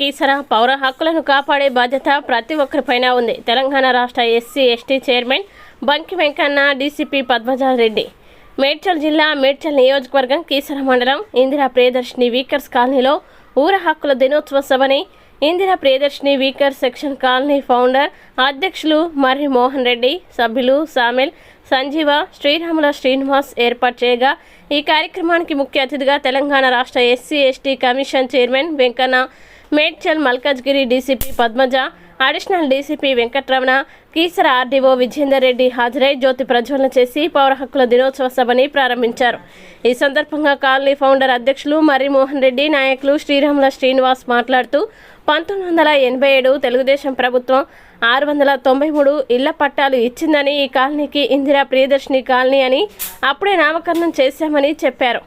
కీసర పౌర హక్కులను కాపాడే బాధ్యత ప్రతి ఒక్కరిపైన ఉంది. తెలంగాణ రాష్ట్ర SC ST chairman బంకి Venkanna, DCP Padmaja Reddy. Medchal జిల్లా మేడ్చల్ నియోజకవర్గం కీసర మండలం ఇందిరా ప్రియదర్శిని వీకర్స్ కాలనీలో ఊర హక్కుల దినోత్సవ సభని Indira Priyadarshini weaker section colony founder అధ్యక్షులు మర్రి మోహన్ రెడ్డి, సభ్యులు సామెల్, సంజీవ, శ్రీరాముల శ్రీనివాస్ ఏర్పాటు చేయగా ఈ కార్యక్రమానికి ముఖ్య అతిథిగా తెలంగాణ రాష్ట్ర SC ST commission chairman Venkanna, Medchal Malkajgiri DCP Padmaja, additional DCP Venkataramana, Keesara RDO Vijender Reddy హాజరై జ్యోతి ప్రజ్వలన చేసి పౌర హక్కుల దినోత్సవ సభని ప్రారంభించారు. ఈ సందర్భంగా కాలనీ ఫౌండర్ అధ్యక్షులు మర్రి మోహన్ రెడ్డి, నాయకులు శ్రీరాముల శ్రీనివాస్ మాట్లాడుతూ 1987 తెలుగుదేశం ప్రభుత్వం 693 ఇళ్ల పట్టాలు ఇచ్చిందని, ఈ కాలనీకి ఇందిరా ప్రియదర్శిని కాలనీ అని అప్పుడే నామకరణం చేశామని చెప్పారు.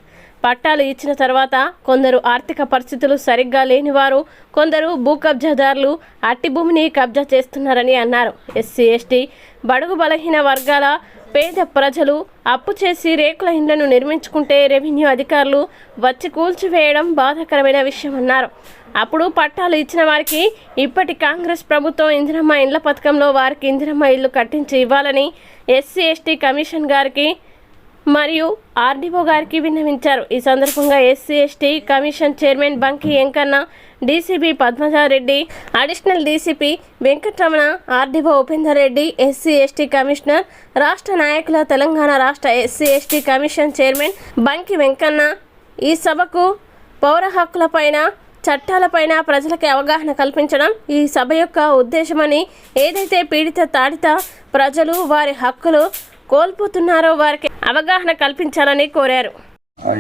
పట్టాలు ఇచ్చిన తర్వాత కొందరు ఆర్థిక పరిస్థితులు సరిగ్గా లేనివారు, కొందరు భూ కబ్జాదారులు అట్టి భూమిని కబ్జా చేస్తున్నారని అన్నారు. ఎస్సీ ఎస్టీ బడుగు బలహీన వర్గాల పేద ప్రజలు అప్పు చేసి రేకుల ఇండ్లను నిర్మించుకుంటే రెవెన్యూ అధికారులు వచ్చి కూల్చివేయడం బాధాకరమైన విషయమన్నారు. అప్పుడు పట్టాలు ఇచ్చిన వారికి ఇప్పటి కాంగ్రెస్ ప్రభుత్వం ఇందిరమ్మ ఇండ్ల పథకంలో వారికి ఇందిరమ్మ ఇల్లు కట్టించి ఇవ్వాలని ఎస్సీ ఎస్టీ కమిషన్ గారికి మరియు ఆర్డీఓ గారికి విన్నవించారు. ఈ సందర్భంగా SC ST commission chairman బంకి Venkanna, DCP Padmaja Reddy, additional DCP Venkataramana, RDO Upender Reddy, SC ST commissioner, రాష్ట్ర నాయకుల, తెలంగాణ రాష్ట్ర SC ST commission chairman బంకి Venkanna ఈ సభకు పౌర హక్కులపైన, చట్టాలపైన ప్రజలకి అవగాహన కల్పించడం ఈ సభ యొక్క ఉద్దేశమని, ఏదైతే పీడిత తాడిత ప్రజలు వారి హక్కులు కోల్పోతున్నారో వారికి అవగాహన కల్పించాలని కోరారు.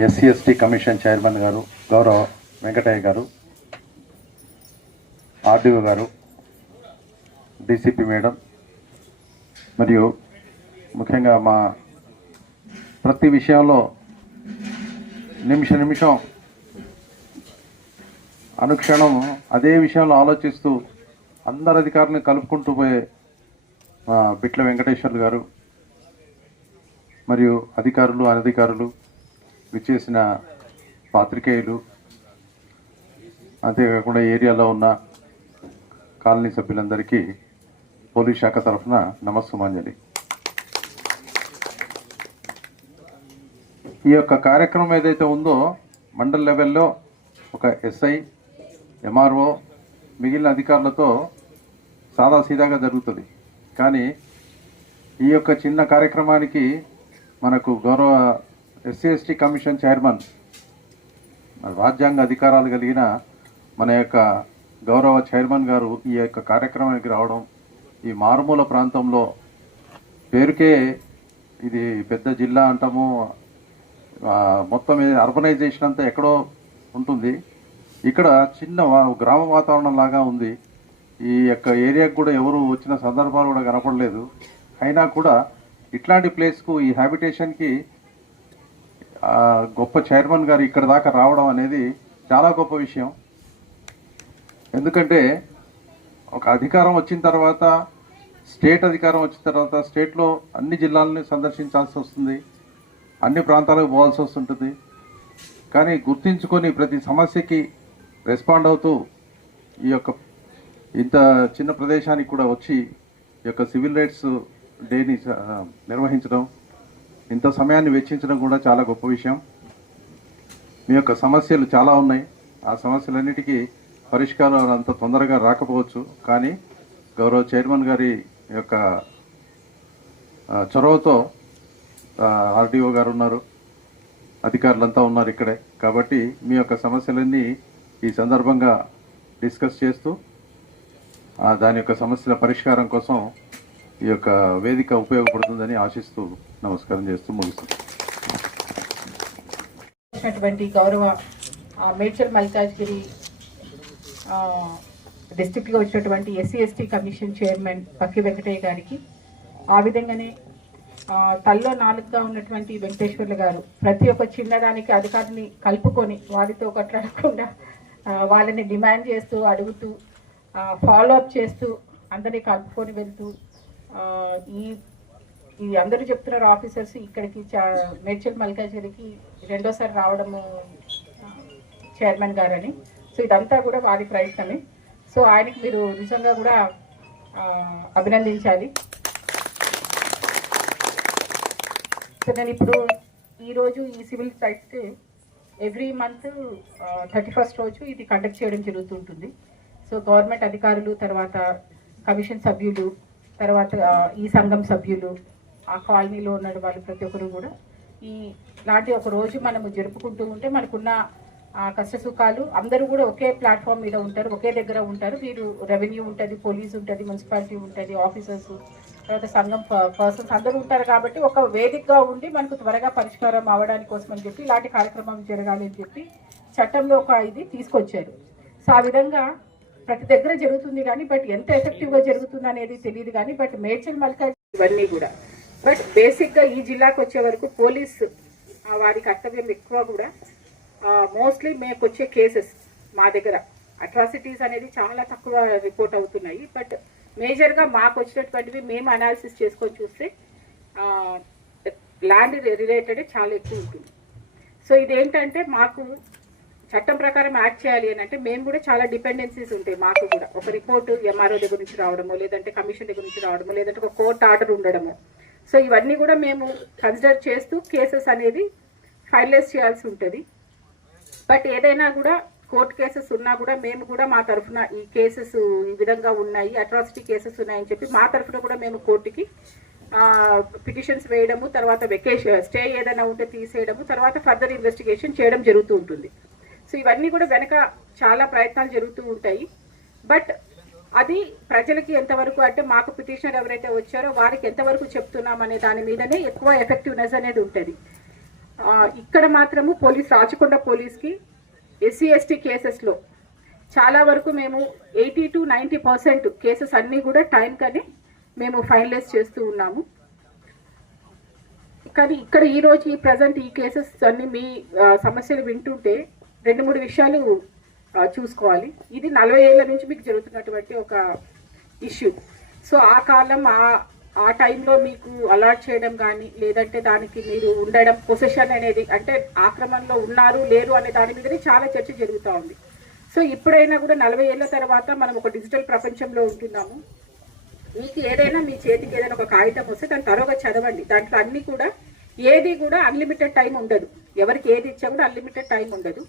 ఎస్సీ ఎస్టీ కమిషన్ చైర్మన్ గారు గౌరవ వెంకటయ్య గారు, ఆర్డీఓ గారు, డీసీపీ మేడం, మరియు ముఖ్యంగా మా ప్రతి విషయంలో నిమిషం అనుక్షణం అదే విషయంలో ఆలోచిస్తూ అందరు అధికారులను కలుపుకుంటూ పోయే బిట్ల వెంకటేశ్వర్లు గారు మరియు అధికారులు, అనధికారులు, విచ్చేసిన పాత్రికేయులు, అంతేకాకుండా ఏరియాలో ఉన్న కాలనీ సభ్యులందరికీ పోలీస్ శాఖ తరఫున నమస్సుమాంజలి. ఈ యొక్క కార్యక్రమం ఏదైతే ఉందో మండల్ లెవెల్లో ఒక ఎస్ఐ, ఎంఆర్ఓ, మిగిలిన అధికారులతో సాదాసీదాగా జరుగుతుంది. కానీ ఈ యొక్క చిన్న కార్యక్రమానికి మనకు గౌరవ ఎస్సీ ఎస్టీ కమిషన్ చైర్మన్, రాజ్యాంగ అధికారాలు కలిగిన మన యొక్క గౌరవ చైర్మన్ గారు ఈ యొక్క కార్యక్రమానికి రావడం, ఈ మారుమూల ప్రాంతంలో పేరుకే ఇది పెద్ద జిల్లా అంటాము, మొత్తం అర్బనైజేషన్ అంతా ఎక్కడో ఉంటుంది, ఇక్కడ చిన్న గ్రామ వాతావరణం లాగా ఉంది. ఈ యొక్క ఏరియాకు కూడా ఎవరు వచ్చిన సందర్భాలు కూడా కనపడలేదు. అయినా కూడా ఇట్లాంటి ప్లేస్కు, ఈ హ్యాబిటేషన్కి గొప్ప చైర్మన్ గారు ఇక్కడ దాకా రావడం అనేది చాలా గొప్ప విషయం. ఎందుకంటే ఒక అధికారం వచ్చిన తర్వాత, స్టేట్ అధికారం వచ్చిన తర్వాత స్టేట్లో అన్ని జిల్లాలని సందర్శించాల్సి వస్తుంది, అన్ని ప్రాంతాలకు పోవాల్సి వస్తుంటుంది. కానీ గుర్తించుకొని ప్రతి సమస్యకి రెస్పాండ్ అవుతూ ఈ యొక్క ఇంత చిన్న ప్రదేశానికి కూడా వచ్చి ఈ యొక్క సివిల్ రైట్స్ డేని నిర్వహించడం, ఇంత సమయాన్ని వెచ్చించడం కూడా చాలా గొప్ప విషయం. మీ యొక్క సమస్యలు చాలా ఉన్నాయి. ఆ సమస్యలన్నిటికీ పరిష్కారం అంత తొందరగా రాకపోవచ్చు. కానీ గౌరవ చైర్మన్ గారి యొక్క చొరవతో ఆర్డీఓ గారు ఉన్నారు, అధికారులంతా ఉన్నారు ఇక్కడే. కాబట్టి మీ యొక్క సమస్యలన్నీ ఈ సందర్భంగా డిస్కస్ చేస్తూ దాని యొక్క సమస్యల పరిష్కారం కోసం ఈ యొక్క వేదిక ఉపయోగపడుతుందని ఆశిస్తూ నమస్కారం చేస్తూ ముగిస్తున్నాను. గౌరవ మేడ్చల్ మల్కాజ్గిరి డిస్ట్రిక్ట్గా వచ్చినటువంటి SC ST commission chairman Pakki Venkataiah గారికి, ఆ విధంగానే తల్లో నాలుగుగా ఉన్నటువంటి వెంకటేశ్వర్లు గారు ప్రతి ఒక్క చిన్నదానికి అధికారిని కలుపుకొని వారితో కొట్లాడకుండా వాళ్ళని డిమాండ్ చేస్తూ, అడుగుతూ, ఫాలో అప్ చేస్తూ, అందరినీ కలుపుకొని వెళ్తూ, ఈ అందరూ చెప్తున్నారు ఆఫీసర్స్ ఇక్కడికి మేడ్చల్ మల్కాజ్గిరికి రెండోసారి రావడము చైర్మన్ గారని. సో ఇదంతా కూడా వారి ప్రయత్నమే. సో ఆయనకి మీరు నిజంగా కూడా అభినందించాలి. సో నేను ఇప్పుడు ఈరోజు ఈ civil rights every month 31st రోజు ఇది కండక్ట్ చేయడం జరుగుతుంటుంది. సో గవర్నమెంట్ అధికారులు, తర్వాత కమిషన్ సభ్యులు, తర్వాత ఈ సంఘం సభ్యులు, ఆ కాలనీలో ఉన్న వాళ్ళు ప్రతి ఒక్కరు కూడా ఇలాంటి ఒక రోజు మనము జరుపుకుంటూ ఉంటే మనకున్న కష్ట సుఖాలు అందరూ కూడా ఒకే ప్లాట్ఫామ్ మీద ఉంటారు, ఒకే దగ్గర ఉంటారు. వీరు రెవెన్యూ ఉంటుంది, పోలీస్ ఉంటుంది, మున్సిపాలిటీ ఉంటుంది, ఆఫీసర్స్, తర్వాత సంఘం పర్సన్స్ అందరూ ఉంటారు. కాబట్టి ఒక వేదికగా ఉండి మనకు త్వరగా పరిష్కారం అవ్వడానికి కోసం అని చెప్పి ఇలాంటి కార్యక్రమం జరగాలి అని చెప్పి చట్టంలో ఒక ఇది తీసుకొచ్చారు. సో ఆ విధంగా ప్రతి దగ్గర జరుగుతుంది కానీ బట్ ఎంత ఎఫెక్టివ్గా జరుగుతుంది అనేది తెలియదు కానీ బట్ మేడ్చల్ మల్కాజ్గిరి ఇవన్నీ కూడా బట్ బేసిక్గా ఈ జిల్లాకు వచ్చే వరకు పోలీస్ వారి కర్తవ్యం ఎక్కువ కూడా మోస్ట్లీ మీకు వచ్చే కేసెస్ మా దగ్గర అట్రాసిటీస్ అనేది చాలా తక్కువ రిపోర్ట్ అవుతున్నాయి. బట్ మేజర్గా మాకు వచ్చినటువంటివి మేము అనాలిసిస్ చేసుకొని చూస్తే ల్యాండ్ రిలేటెడ్ చాలా ఎక్కువ ఉంటుంది. సో ఇదేంటంటే మాకు చట్టం ప్రకారం యాక్ట్ చేయాలి అని అంటే మేము కూడా చాలా డిపెండెన్సీస్ ఉంటాయి. మాకు కూడా ఒక రిపోర్టు ఎంఆర్ఓ దగ్గర నుంచి రావడమో, లేదంటే కమిషన్ దగ్గర నుంచి రావడమో, లేదంటే ఒక కోర్టు ఆర్డర్ ఉండడమో. సో ఇవన్నీ కూడా మేము కన్సిడర్ చేస్తూ కేసెస్ అనేది ఫైనలైజ్ చేయాల్సి ఉంటుంది. బట్ ఏదైనా కూడా కోర్టు కేసెస్ ఉన్నా కూడా మేము కూడా మా తరఫున ఈ కేసెస్ ఈ విధంగా ఉన్నాయి, అట్రాసిటీ కేసెస్ ఉన్నాయని చెప్పి మా తరఫున కూడా మేము కోర్టుకి పిటిషన్స్ వేయడము, తర్వాత వెకేషన్ స్టే ఏదైనా ఉంటే తీసేయడము, తర్వాత ఫర్దర్ ఇన్వెస్టిగేషన్ చేయడం జరుగుతూ ఉంటుంది. సో ఇవన్నీ కూడా వెనక చాలా ప్రయత్నాలు జరుగుతూ ఉంటాయి. బట్ అది ప్రజలకి ఎంతవరకు అంటే మాకు పిటిషనర్ ఎవరైతే వచ్చారో వారికి ఎంతవరకు చెప్తున్నాం అనే దాని మీదనే ఎక్కువ ఎఫెక్టివ్నెస్ అనేది ఉంటుంది. ఇక్కడ మాత్రము రాచకొండ పోలీస్కి ఎస్సీ ఎస్టీ కేసెస్లో చాలా వరకు మేము 80 to 90% కేసెస్ అన్నీ కూడా టైం కానీ మేము ఫైనలైజ్ చేస్తూ ఉన్నాము. కానీ ఇక్కడ ఈరోజు ఈ ప్రజెంట్ ఈ కేసెస్ అన్ని మీ సమస్యలు వింటుంటే 2-3 విషయాలు చూసుకోవాలి. ఇది 40 ఏళ్ల నుంచి మీకు జరుగుతున్నటువంటి ఒక ఇష్యూ. సో ఆ కాలం ఆ టైంలో మీకు అలాట్ చేయడం కానీ, లేదంటే దానికి మీరు ఉండడం, పొసెషన్ అనేది అంటే ఆక్రమణలో ఉన్నారు లేరు అనే దాని మీదనే చాలా చర్చ జరుగుతూ ఉంది. సో ఇప్పుడైనా కూడా 40 ఏళ్ల తర్వాత మనం ఒక డిజిటల్ ప్రపంచంలో ఉంటున్నాము. మీకు ఏదైనా మీ చేతికి ఏదైనా ఒక కాగితం వస్తే దాన్ని తరోగా చదవండి. దాంట్లో అన్నీ కూడా ఏది కూడా అన్లిమిటెడ్ టైం ఉండదు. ఎవరికి ఏది ఇచ్చా కూడా అన్లిమిటెడ్ టైం ఉండదు.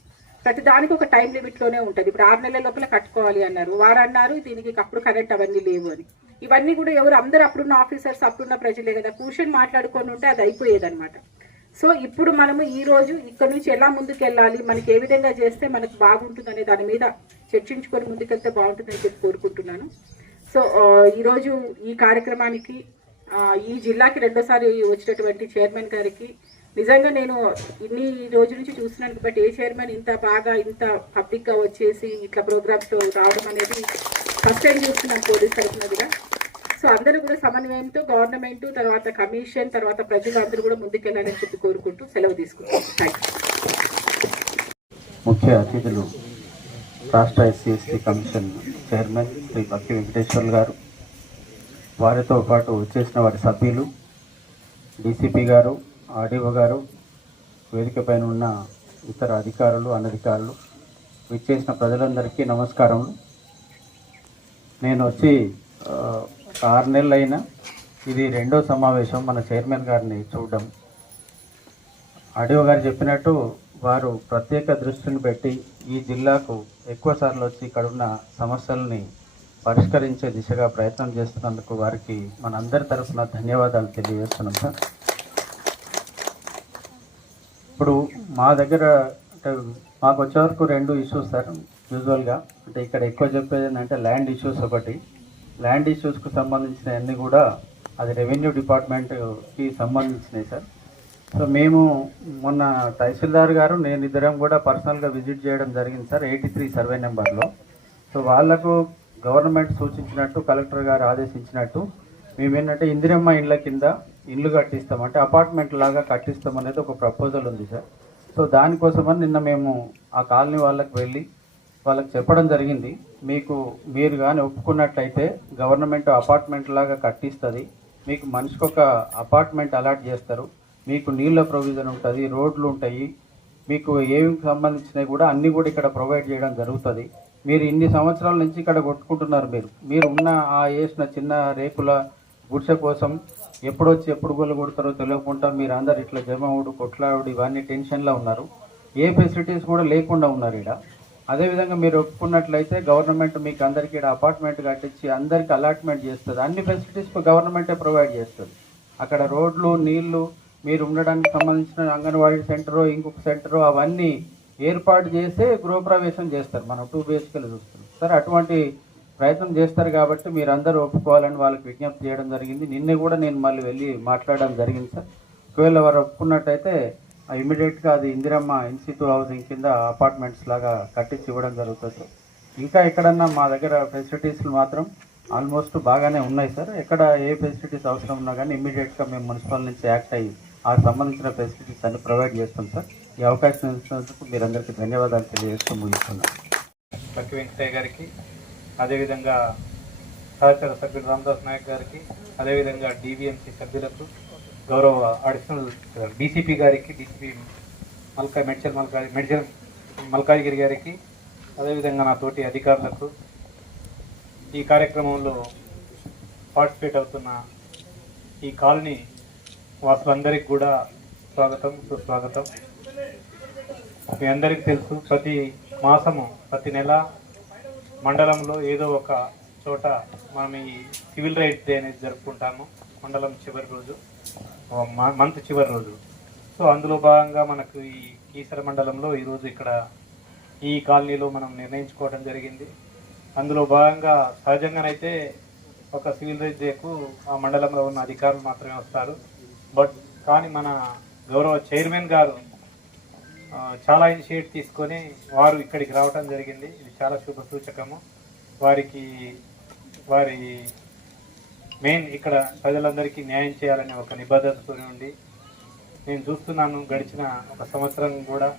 ప్రతి దానికి ఒక టైం లిమిట్లోనే ఉంటుంది. ఇప్పుడు 6 నెలల లోపల కట్టుకోవాలి అన్నారు, వారు అన్నారు దీనికి అప్పుడు కరెంట్ అవన్నీ లేవు అని. ఇవన్నీ కూడా ఎవరు అందరూ అప్పుడున్న ఆఫీసర్స్ అప్పుడున్న ప్రజలే కదా కూర్చొని మాట్లాడుకొని ఉంటే అది అయిపోయేదన్నమాట. సో ఇప్పుడు మనము ఈ రోజు ఇక్కడ నుంచి ఎలా ముందుకు వెళ్ళాలి, మనకి ఏ విధంగా చేస్తే మనకు బాగుంటుంది అనే దాని మీద చర్చించుకొని ముందుకెళ్తే బాగుంటుందని చెప్పి కోరుకుంటున్నాను. సో ఈరోజు ఈ కార్యక్రమానికి ఈ జిల్లాకి 2వ సారి వచ్చినటువంటి చైర్మన్ గారికి నిజంగా నేను ఇన్ని రోజుల నుంచి చూస్తున్నాను. బట్ ఏ చైర్మన్ ఇంత బాగా ఇంత పబ్లిక్గా వచ్చేసి ఇట్లా ప్రోగ్రామ్స్లో రావడం అనేది ఫస్ట్ టైం చూస్తున్నాను పోలీస్ తరఫునదిగా. సో అందరూ కూడా సమన్వయంతో గవర్నమెంట్, తర్వాత కమిషన్, తర్వాత ప్రజలు అందరూ కూడా ముందుకెళ్ళాలని చెప్పి కోరుకుంటూ సెలవు తీసుకుంటాం. Thank you. ముఖ్య అతిథులు రాష్ట్ర SC ST commission chairman Shri Bakki Venkateswarlu గారు, వారితో పాటు వచ్చేసిన వారి సభ్యులు, డీసీపీ గారు, ఆర్డీఓ గారు, వేదిక పైన ఉన్న ఇతర అధికారులు, అనధికారులు, విచ్చేసిన ప్రజలందరికీ నమస్కారములు. నేను వచ్చి 6 నెలలు అయినా ఇది 2వ సమావేశం మన చైర్మన్ గారిని చూడడం. ఆర్డీఓ గారు చెప్పినట్టు వారు ప్రత్యేక దృష్టిని పెట్టి ఈ జిల్లాకు ఎక్కువ సార్లు వచ్చి ఇక్కడ ఉన్న సమస్యల్ని పరిష్కరించే దిశగా ప్రయత్నం చేస్తున్నందుకు వారికి మనందరి తరఫున ధన్యవాదాలు తెలియజేస్తున్నాం సార్. ఇప్పుడు మా దగ్గర అంటే మాకు వచ్చే వరకు 2 ఇష్యూస్ సార్. యూజువల్గా అంటే ఇక్కడ ఎక్కువ చెప్పేది ఏంటంటే ల్యాండ్ ఇష్యూస్ ఒకటి. ల్యాండ్ ఇష్యూస్కు సంబంధించిన అన్నీ కూడా అది రెవెన్యూ డిపార్ట్మెంట్కి సంబంధించినవి సార్. సో మేము మొన్న తహసీల్దార్ గారు నేను ఇద్దరం కూడా పర్సనల్గా విజిట్ చేయడం జరిగింది సార్ 83 సర్వే నెంబర్లో. సో వాళ్లకు గవర్నమెంట్ సూచించినట్టు, కలెక్టర్ గారు ఆదేశించినట్టు మేమేంటంటే ఇందిరమ్మ ఇండ్ల కింద ఇండ్లు కట్టిస్తాం, అంటే అపార్ట్మెంట్ లాగా కట్టిస్తాం అనేది ఒక ప్రపోజల్ ఉంది సార్. సో దానికోసమని నిన్న మేము ఆ కాలనీ వాళ్ళకి వెళ్ళి వాళ్ళకి చెప్పడం జరిగింది, మీరు కానీ ఒప్పుకున్నట్లయితే గవర్నమెంట్ అపార్ట్మెంట్ లాగా కట్టిస్తుంది, మీకు మనిషికి ఒక అపార్ట్మెంట్ అలాట్ చేస్తారు, మీకు నీళ్ళ ప్రొవిజన్ ఉంటుంది, రోడ్లు ఉంటాయి, మీకు ఏమి సంబంధించినవి కూడా అన్నీ కూడా ఇక్కడ ప్రొవైడ్ చేయడం జరుగుతుంది. మీరు ఇన్ని సంవత్సరాల నుంచి ఇక్కడ కొట్టుకుంటున్నారు. మీరు ఉన్న ఆ వేసిన చిన్న రేకుల గుడిసె కోసం ఎప్పుడొచ్చి ఎప్పుడు గొల్లు కొడతారో తెలియకుండా మీరు అందరు ఇట్లా జమవుడు కొట్లాడు ఇవన్నీ టెన్షన్లో ఉన్నారు. ఏ ఫెసిలిటీస్ కూడా లేకుండా ఉన్నారు ఇక్కడ. అదేవిధంగా మీరు ఒప్పుకున్నట్లయితే గవర్నమెంట్ మీకు అందరికీ ఇక్కడ అపార్ట్మెంట్ కట్టించి అందరికీ అలాట్మెంట్ చేస్తుంది. అన్ని ఫెసిలిటీస్ గవర్నమెంటే ప్రొవైడ్ చేస్తుంది. అక్కడ రోడ్లు నీళ్లు మీరు ఉండడానికి సంబంధించిన అంగన్వాడీ సెంటరు ఇంకొక సెంటరు అవన్నీ ఏర్పాటు చేస్తే గృహప్రవేశం చేస్తారు. మనం 2 BHKలు చూస్తున్నాం సార్. అటువంటి ప్రయత్నం చేస్తారు కాబట్టి మీరు అందరూ ఒప్పుకోవాలని వాళ్ళకి విజ్ఞప్తి చేయడం జరిగింది. నిన్నే కూడా నేను మళ్ళీ వెళ్ళి మాట్లాడడం జరిగింది సార్. ఒకవేళ వారు ఒప్పుకున్నట్టయితే ఇమీడియట్గా అది ఇందిరమ్మ ఇన్స్టిట్యూట్ హౌసింగ్ కింద అపార్ట్మెంట్స్ లాగా కట్టించి ఇవ్వడం జరుగుతుంది. ఇంకా ఎక్కడన్నా మా దగ్గర ఫెసిలిటీస్లు మాత్రం ఆల్మోస్ట్ బాగానే ఉన్నాయి సార్. ఎక్కడ ఏ ఫెసిలిటీస్ అవసరం ఉన్నా కానీ ఇమీడియట్గా మేము మున్సిపల్ నుంచి యాక్ట్ అయ్యి ఆ సంబంధించిన ఫెసిలిటీస్ అన్ని ప్రొవైడ్ చేస్తాం సార్. ఈ అవకాశం ఇచ్చినందుకు మీరందరికీ ధన్యవాదాలు తెలియజేస్తూ ముగిస్తున్నాం. బక్కి వెంకటయ్య గారికి, అదేవిధంగా సహచర సభ్యులు రామదాస్ నాయక్ గారికి, అదేవిధంగా DVMC సభ్యులకు, గౌరవ అడిషనల్ DCP గారికి, DCP మెడ్చల్ మల్కాజ్గిరి గారికి, అదేవిధంగా నా తోటి అధికారులకు, ఈ కార్యక్రమంలో పార్టిసిపేట్ అవుతున్న ఈ కాలనీ వాసులందరికీ కూడా స్వాగతం, సుస్వాగతం. మీ అందరికీ తెలుసు, ప్రతి మాసము ప్రతి నెల మండలంలో ఏదో ఒక చోట మనం ఈ సివిల్ రైట్స్ డే అనేది జరుపుకుంటాము. మండలం చివరి రోజు, మంత్ చివరి రోజు. సో అందులో భాగంగా మనకు ఈ కీసర మండలంలో ఈరోజు ఇక్కడ ఈ కాలనీలో మనం నిర్ణయించుకోవడం జరిగింది. అందులో భాగంగా సహజంగానైతే ఒక సివిల్ రైట్స్ డేకు ఆ మండలంలో ఉన్న అధికారులు మాత్రమే వస్తారు. కానీ మన గౌరవ చైర్మన్ గారు చాలా ఇనిషియేట్ తీసుకొని వారు ఇక్కడికి రావడం జరిగింది. ఇది చాలా శుభ సూచకము. వారి మెయిన్ ఇక్కడ ప్రజలందరికీ న్యాయం చేయాలనే ఒక నిబద్ధతతో ఉండి నేను చూస్తున్నాను. గడిచిన ఒక సంవత్సరం కూడా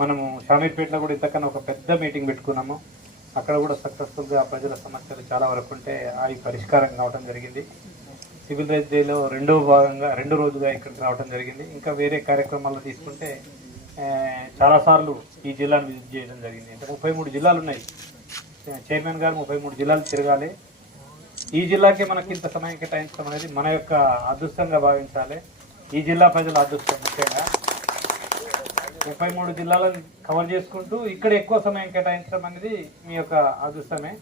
మనము షామీర్పేటలో కూడా ఇంతకన్నా ఒక పెద్ద మీటింగ్ పెట్టుకున్నాము. అక్కడ కూడా సక్సెస్ఫుల్గా ప్రజల సమస్యలు చాలా వరకు ఉంటే అవి పరిష్కారం కావడం జరిగింది. సివిల్ రైట్స్ డేలో రెండో రోజుగా ఇక్కడికి రావడం జరిగింది. ఇంకా వేరే కార్యక్రమాల్లో తీసుకుంటే చాలాసార్లు ఈ జిల్లాను విజిట్ చేయడం జరిగింది. అంటే 33 జిల్లాలు ఉన్నాయి. చైర్మన్ గారు 33 జిల్లాలు తిరగాలి. ఈ జిల్లాకే మనకి ఇంత సమయం కేటాయించడం అనేది మన యొక్క అదృష్టంగా భావించాలి. ఈ జిల్లా ప్రజల అదృష్టం. ముఖ్యంగా 33 జిల్లాలను కవర్ చేసుకుంటూ ఇక్కడ ఎక్కువ సమయం కేటాయించడం అనేది మీ యొక్క అదృష్టమే.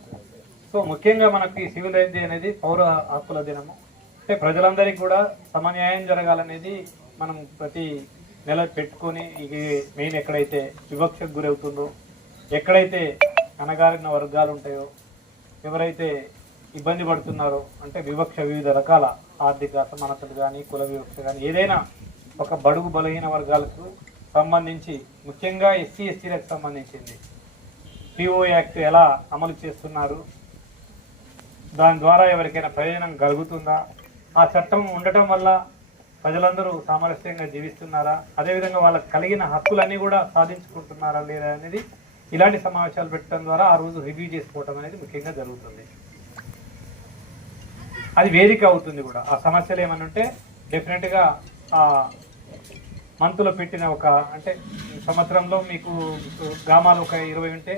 సో ముఖ్యంగా మనకి సివిల్ రైట్స్ డే అనేది పౌర హక్కుల దినము. అంటే ప్రజలందరికీ కూడా సమన్యాయం జరగాలనేది మనం ప్రతి నెల పెట్టుకొని, ఇది మెయిన్ ఎక్కడైతే వివక్షకు గురవుతుందో, ఎక్కడైతే అణగారిన వర్గాలు ఉంటాయో, ఎవరైతే ఇబ్బంది పడుతున్నారో, అంటే వివక్ష వివిధ రకాల ఆర్థిక అసమానతలు కానీ కుల వివక్ష కానీ ఏదైనా ఒక బడుగు బలహీన వర్గాలకు సంబంధించి, ముఖ్యంగా SC STలకు సంబంధించింది PO యాక్ట్ ఎలా అమలు చేస్తున్నారు, దాని ద్వారా ఎవరికైనా ప్రయోజనం కలుగుతుందా, ఆ చట్టం ఉండటం వల్ల ప్రజలందరూ సామరస్యంగా జీవిస్తున్నారా, అదేవిధంగా వాళ్ళకి కలిగిన హక్కులన్నీ కూడా సాధించుకుంటున్నారా లేదా అనేది ఇలాంటి సమావేశాలు పెట్టడం ద్వారా ఆ రోజు రివ్యూ చేసుకోవటం అనేది ముఖ్యంగా జరుగుతుంది. అది వేదిక అవుతుంది కూడా. ఆ సమస్యలు ఏమని ఉంటే డెఫినెట్గా ఆ మంత్లో పెట్టిన ఒక, అంటే సంవత్సరంలో మీకు గ్రామాలు ఒక 20 ఉంటే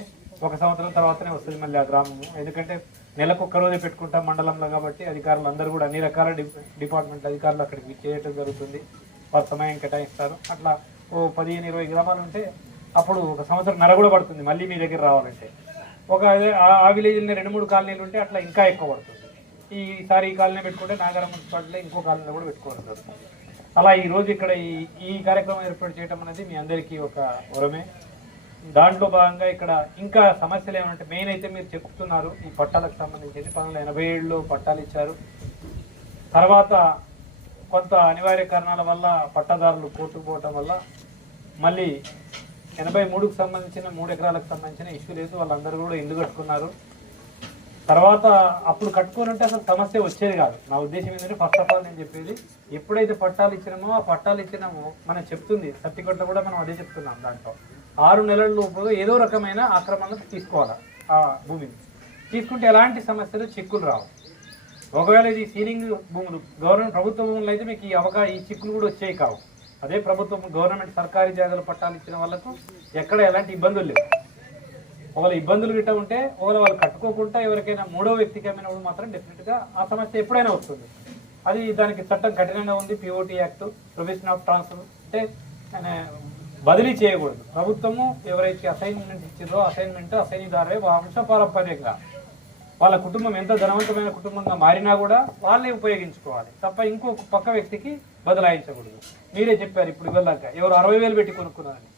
ఒక సంవత్సరం తర్వాతనే వస్తుంది మళ్ళీ ఆ గ్రామము. ఎందుకంటే నెలకు ఒక్క రోజే పెట్టుకుంటాం మండలంలో కాబట్టి అధికారులు అందరూ కూడా అన్ని రకాల డిపార్ట్మెంట్ అధికారులు అక్కడికి చేయడం జరుగుతుంది. వారు సమయం కేటాయిస్తారు. అట్లా ఓ 15-20 గ్రామాలు ఉంటే అప్పుడు ఒక సంవత్సరం కూడా పడుతుంది మళ్ళీ మీ దగ్గర రావాలంటే. ఒక ఆ విలేజ్లో 2-3 కాలనీలు ఉంటే అట్లా ఇంకా ఎక్కువ పడుతుంది. ఈసారి ఈ కాలనీ పెట్టుకుంటే నాగరం మున్సిపాలిటీలో ఇంకో కాలనీలో కూడా పెట్టుకోవాల్సి వస్తుంది. అలా ఈరోజు ఇక్కడ ఈ కార్యక్రమం ఏర్పాటు చేయడం అనేది మీ అందరికీ ఒక వరమే. దాంట్లో భాగంగా ఇక్కడ ఇంకా సమస్యలు ఏమంటే మెయిన్ అయితే మీరు చెప్తున్నారు ఈ పట్టాలకు సంబంధించింది. 1987లో పట్టాలు ఇచ్చారు. తర్వాత కొంత అనివార్య కారణాల వల్ల పట్టాదారులు కోర్టుకు పోవటం వల్ల మళ్ళీ 83కు సంబంధించిన 3 ఎకరాలకు సంబంధించిన ఇష్యూ లేదు. వాళ్ళందరూ కూడా ఇల్లు కట్టుకున్నారు. తర్వాత అప్పుడు కట్టుకోనంటే అసలు సమస్య వచ్చేది కాదు. నా ఉద్దేశం ఏంటంటే ఫస్ట్ ఆఫ్ ఆల్ నేను చెప్పేది, ఎప్పుడైతే పట్టాలు ఇచ్చినామో ఆ పట్టాలు ఇచ్చినామో మనం చెప్తుంది సర్టిఫికెట్లో కూడా మనం అదే చెప్తున్నాం. దాంట్లో 6 నెలల లోపు ఏదో రకమైన ఆక్రమణకు తీసుకోవాలి. ఆ భూమిని తీసుకుంటే ఎలాంటి సమస్యలు చిక్కులు రావు. ఒకవేళ ఇది సీలింగ్ భూములు గవర్నమెంట్ ప్రభుత్వ భూములు అయితే మీకు ఈ చిక్కులు కూడా వచ్చేవి కావు. అదే ప్రభుత్వం గవర్నమెంట్ సర్కారీ జాగాలు పట్టాలు ఇచ్చిన వాళ్ళకు ఎక్కడ ఎలాంటి ఇబ్బందులు లేవు. ఒకవేళ ఇబ్బందులు గిట్ట ఉంటే ఒకవేళ వాళ్ళు కట్టుకోకుండా ఎవరికైనా మూడో వ్యక్తికి అమ్మినప్పుడు మాత్రం డెఫినెట్గా ఆ సమస్య ఎప్పుడైనా వస్తుంది. అది దానికి చట్టం కఠినంగా ఉంది. POT act, provision of transfer, అంటే బదిలీ చేయకూడదు. ప్రభుత్వము ఎవరైతే అసైన్మెంట్ ఇచ్చిందో అసైనీదారే వంశపారంపర్యంగా వాళ్ళ కుటుంబం ఎంత ధనవంతమైన కుటుంబంగా మారినా కూడా వాళ్ళే ఉపయోగించుకోవాలి తప్ప ఇంకో పక్క వ్యక్తికి బదలాయించకూడదు. మీరే చెప్పారు ఇప్పుడు ఇవ్వలేక ఎవరు 60,000 పెట్టి కొనుక్కున్నారని.